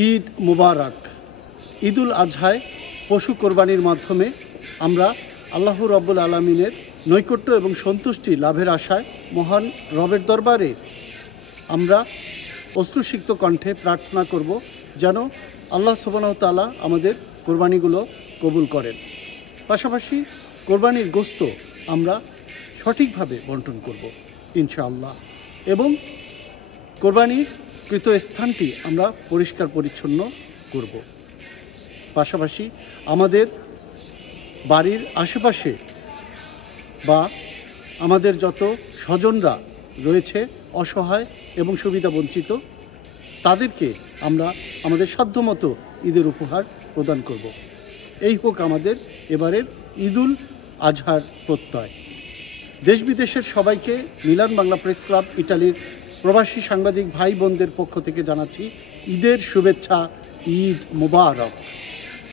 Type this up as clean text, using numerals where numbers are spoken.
ঈদ মুবারক। ঈদুল আজহায় পশু কোরবানির মাধ্যমে আমরা আল্লাহ রব্বুল আলামিনের নৈকট্য এবং সন্তুষ্টি লাভের আশায় মহান রবের দরবারে আমরা অশ্রুসিক্ত কণ্ঠে প্রার্থনা করব যেন আল্লাহ সুবহানাহু ওয়া তাআলা আমাদের কোরবানিগুলো কবুল করেন। পাশাপাশি কোরবানির গোশত আমরা সঠিকভাবে বন্টন করব ইনশাআল্লাহ, এবং কোরবানির কৃত স্থানটি আমরা পরিষ্কার পরিচ্ছন্ন করব। পাশাপাশি আমাদের বাড়ির আশেপাশে বা আমাদের যত স্বজনরা রয়েছে অসহায় এবং সুবিধা বঞ্চিত, তাদেরকে আমরা আমাদের সাধ্যমতো ঈদের উপহার প্রদান করব। এই হোক আমাদের এবারের ঈদুল আজহার প্রত্যয়। দেশ বিদেশের সবাইকে মিলান বাংলা প্রেস ক্লাব ইটালির প্রবাসী সাংবাদিক ভাই বোনদের পক্ষ থেকে জানাচ্ছি ঈদের শুভেচ্ছা। ঈদ মুবারক।